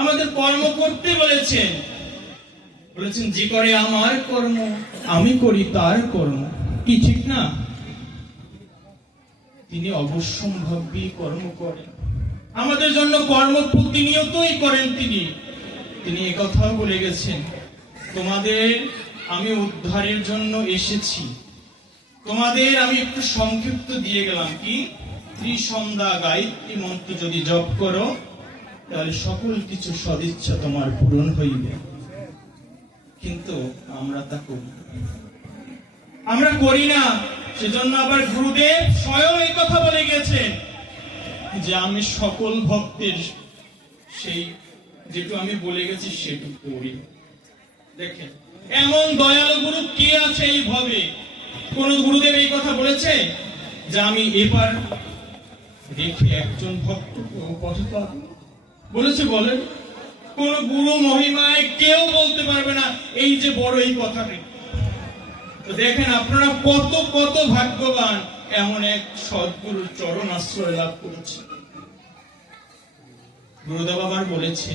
আমাদের কর্ম করতে বলেছেন। বলেছেন যে করে আমার কর্ম আমি করি তার কর্ম, কি ঠিক না? তিনি অবশ্যম্ভাবী কর্ম করেন, আমাদের জন্য কর্ম প্রতিনিয়তই করেন। তিনি একথাও বলে গেছেন, তোমাদের আমি উদ্ধারের জন্য এসেছি। তোমাদের আমি একটু সংক্ষিপ্ত দিয়ে গেলাম, কি ত্রিসন্ধ্যা গায়ত্রী মন্ত্র যদি জপ করো তাহলে সকল কিছু সদিচ্ছা তোমার পূরণ হইবে। কিন্তু আমরা করি না। সেজন্য আবার গুরুদেব স্বয়ং এই কথা বলে গেছেন যে আমি সকল ভক্তের সেই যেটু আমি বলে গেছি সেটু করি। দেখেন এমন দয়ালু গুরু কে আছে এই ভাবে? কোন গুরুদেব এই কথা বলেছে যে আমি এবার দেখে একজন ভক্তকে পথে পাবো? বলেছে? বলেন। কোন গুরু মহিমায় কেউ বলতে পারবে না এই যে বড় এই কথাটি। তো দেখেন আপনারা কত কত ভাগ্যবান, এমন এক সদ্গুরুর চরণ আশ্রয় লাভ করেছে। গুরুদেব আবার বলেছে,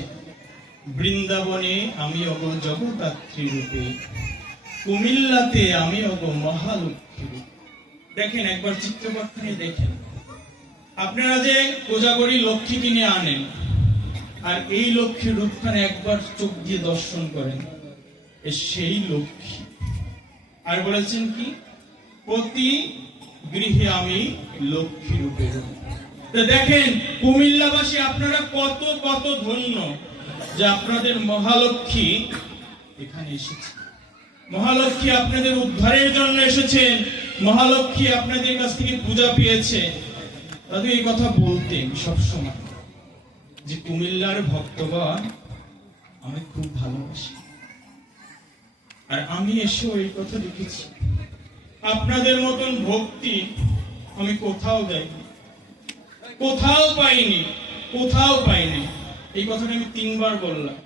বৃন্দাবনে আমি অগ জগদ্ধাত্রী রূপে, কুমিল্লাতে আমি অগ মহালক্ষ্মী রূপে। দেখেন একবার চিত্রপটখানি দেখেন, আপনারা যে কোজাগরী লক্ষ্মী কিনে আনেন আর এই লক্ষ্মীর রূপখানে একবার চোখ দিয়ে দর্শন করেন, সেই লক্ষ্মী। আর বলেছেন কি, প্রতি গৃহে আমি লক্ষ্মী রূপে। তো দেখেন কুমিল্লাবাসী আপনারা কত কত ধন্য যে আপনাদের মহালক্ষ্মী এখানে এসেছে। মহালক্ষ্মী আপনাদের উদ্ধারের জন্য এসেছেন, মহালক্ষ্মী আপনাদের কাছ থেকে পূজা পেয়েছে। দাদু এই কথা বলতেন সবসময় যে কুমিল্লার ভক্তগণ আমি খুব ভালোবাসি। আর আমি এসেও এই কথা লিখেছি, আপনাদের মতন ভক্তি আমি কোথাও দেয়নি, কোথাও পাইনি। এই কথাটা আমি 3 বার বললাম।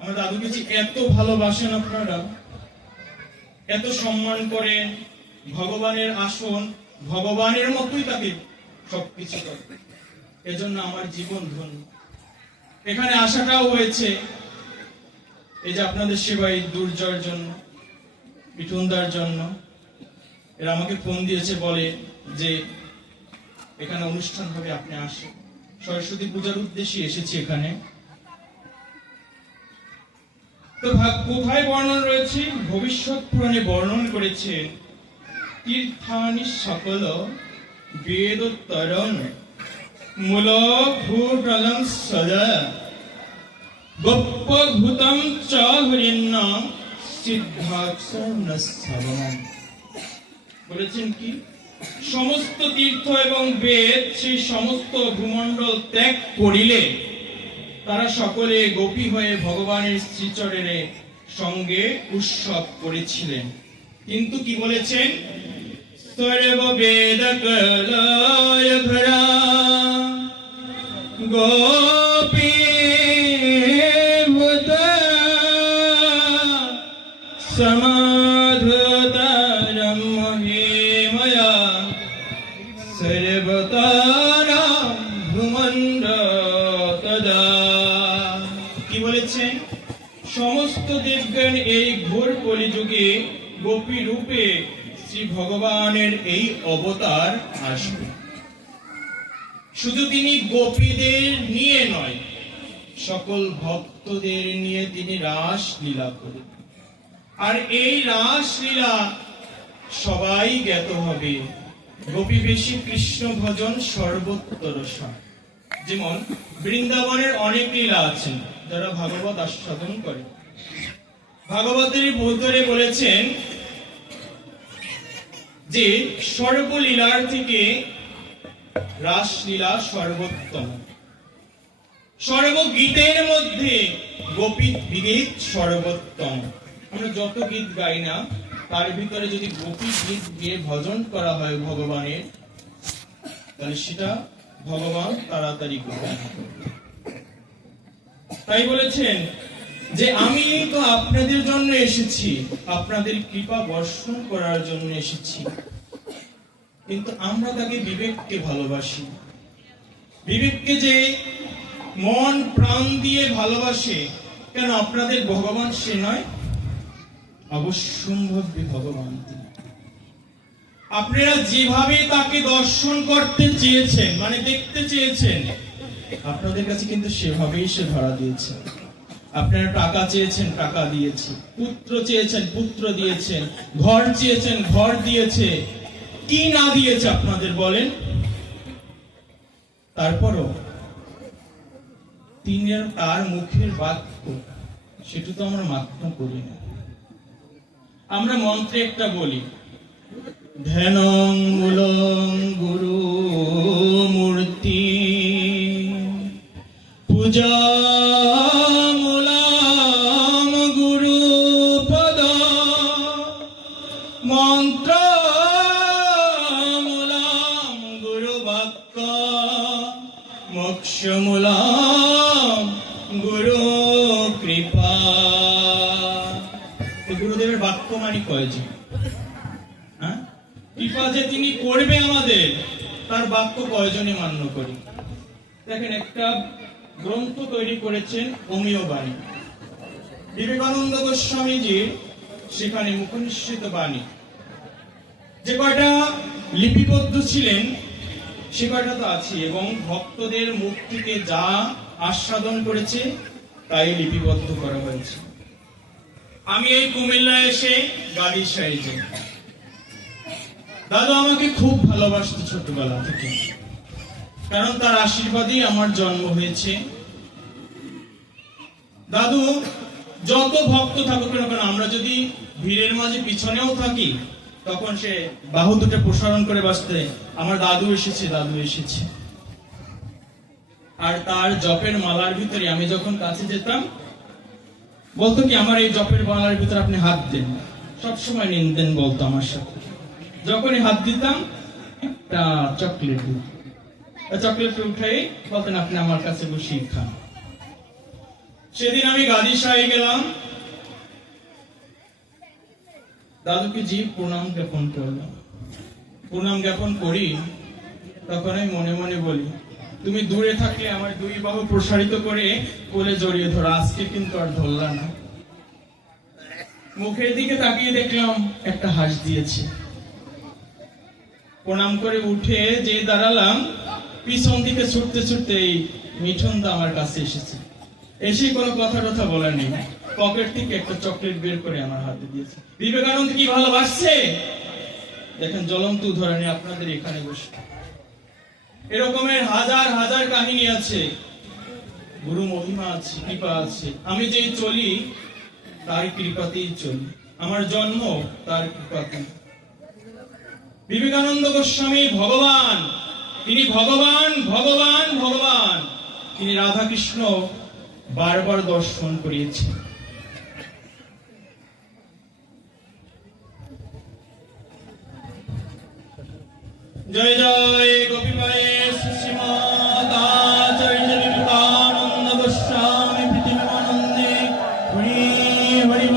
আমার দাদুকে যে এত ভালোবাসেন আপনারা, এত সম্মান করেন, ভগবানের আসন ভগবানের মতোই তাকে সবকিছু করে, এজন্য আমার জীবন ধন্য। এখানে আসাটাও হয়েছে এই যে আপনাদের সেবায় দুর্জয়ের জন্য, মিঠুনদার জন্য। এরা আমাকে ফোন দিয়েছে, বলে যে এখানে অনুষ্ঠান হবে, আপনি আসেন। সরস্বতী পূজার উদ্দেশ্যে এসেছি এখানে। তো কোথায় বর্ণন রয়েছে? ভবিষ্যৎ পুরাণে বর্ণন করেছে, তীর্থানি সকল বেদোত্তরং মূল ভূপ্রলং সদা গোপ্যভূতং চ হরিণ্য সিদ্ধাক্ষরণস্থলম। বলেছেন কি, সমস্ত তীর্থ এবং বেদ সেই সমস্ত ভূমণ্ডল ত্যাগ করিলে তারা সকলে গোপী হয়ে ভগবানের শ্রীচরণের সঙ্গে উৎসব করেছিলেন। কিন্তু কি বলেছেন? সর্ব বেদ কলয় ভরা গোপী ভূত সমাধুতারম মহিময়া সর্বতারাম ভূমণ্ডতদা। কি বলেছেন? সমস্ত দেবগণ এই ঘোর কলিযুগে গোপী রূপে শ্রী ভগবানের এই অবতার আসবে। শুধু তিনি গোপীদের নিয়ে নয়, সকল ভক্তদের নিয়ে তিনি রাস লীলা করেন। আর এই রাস লীলা সবাই জ্ঞাত হবে, গোপী বেশি কৃষ্ণ ভজন সর্বোত্তর সার। যেমন বৃন্দাবনের অনেক লীলা আছেন যারা ভাগবত আস্বাদন করে। ভাগবতের ভিতরে বলেছেন যে সর্বলীলার থেকে রাসলীলা সর্বোত্তম। সর্বগীতের মধ্যে গোপী গীত সর্বোত্তম। আমরা যত গীত গাই না, তার ভিতরে যদি গোপী গীত গিয়ে ভজন করা হয় ভগবানের, তাহলে সেটা ভগবান তাড়াতাড়ি গ্রহণ করবে। তাই বলেছেন যে আমি তো আপনাদের জন্য এসেছি, আপনাদের কৃপা বর্ষণ করার জন্য এসেছি। কিন্তু আমরা তাকে বিবেককে ভালোবাসি। বিবেককে যে মন প্রাণ দিয়ে ভালোবাসে, কেন আপনাদের ভগবান সে নয়? অবশ্যম্ভাবী ভগবান তিনি। আপনারা যেভাবে তাকে দর্শন করতে চেয়েছেন, মানে দেখতে চেয়েছেন, আপনাদের কাছে কিন্তু সেভাবেই সে ধরা দিয়েছে। আপনারা টাকা চেয়েছেন, টাকা দিয়েছে। পুত্র চেয়েছেন, পুত্র দিয়েছেন। ঘর চেয়েছেন, ঘর দিয়েছে। কি না দিয়েছে আপনাদের বলেন? তারপরও তিনি তার মুখের বাক্য, সেটা তো আমরা মান্য করি না। আমরা মন্ত্রে একটা বলি, ধ্যানং মূলং গুরু মূর্তি পূজা মূলং গুরু পদ মন্ত্র মূলং গুরু বাক্য মোক্ষ মূলং গুরু কৃপা। গুরুদেবের বাক্য মানে কয়জন? কৃপা যে তিনি করবে আমাদের, তার বাক্য কয়জনে মান্য করি? দেখেন, একটা গ্রন্থ তৈরি করেছেন অমীয় বাণী, বিবেকানন্দ গোস্বামীজির, সেখানে মুখনিসৃত বাণী। যে কয়টা লিপিবদ্ধ ছিলেন সে কয়টা তো আছে, এবং ভক্তদের মুখ থেকে যা আস্বাদন করেছে তাই লিপিবদ্ধ করা হয়েছে। আমি এই কুমিল্লায় এসে গাড়ির সাইজে, দাদু আমাকে খুব ভালোবাসত ছোটবেলা থেকে, কারণ তার আশীর্বাদেই আমার জন্ম হয়েছে। দাদু যত ভক্ত থাকুক না কেন, আমরা যদি ভিড়ের মাঝে পিছনেও থাকি, তখন সে বাহু দুটো প্রসারণ করে বাঁচতে, আমার দাদু এসেছে, দাদু এসেছে। আর তার জপের মালার ভিতরে আমি যখন কাছে যেতাম, বলতো কি, আমার এই জপের মালার ভিতরে আপনি হাত দেন, সবসময় নিন্দেন বলতো আমার সাথে। যখনই হাত দিতাম, একটা চকলেট দিত, চকলেট উঠাই বলতেন, আপনি আমার কাছে বসে খান। সেদিন আমি গাজী শাহী গেলাম, দাদুকে জি প্রণাম জ্ঞাপন করলাম। প্রণাম জ্ঞাপন করি, তখন আমি মনে মনে বলি, তুমি দূরে থাকলে আমার দুই বাহু প্রসারিত করে কোলে জড়িয়ে ধরো, আজকে কিন্তু আর ধরলা না। মুখের দিকে তাকিয়ে দেখলাম একটা হাস দিয়েছে। প্রণাম করে উঠে যে দাঁড়ালাম, পিছন দিকে ছুটতে ছুটতে এই মিঠুনদা আমার কাছে এসেছে। এসে কোনো কথা টথা বলার নেই, পকেট থেকে একটা চকলেট বের করে আমার হাতে দিয়েছে। বিবেকানন্দ কি ভালোবাসছে দেখেন, জ্বলন্ত উদাহরণে আপনাদের এখানে বসে। এরকমের হাজার হাজার কাহিনী আছে, গুরু মহিমা আছে, কৃপা আছে। আমি যেই চলি তার কৃপাতেই চলি, আমার জন্ম তার কৃপাতেই। বিবেকানন্দ গোস্বামী ভগবান, তিনি ভগবান ভগবান ভগবান। তিনি রাধা কৃষ্ণ বারবার দর্শন করিয়েছেন। জয় জয়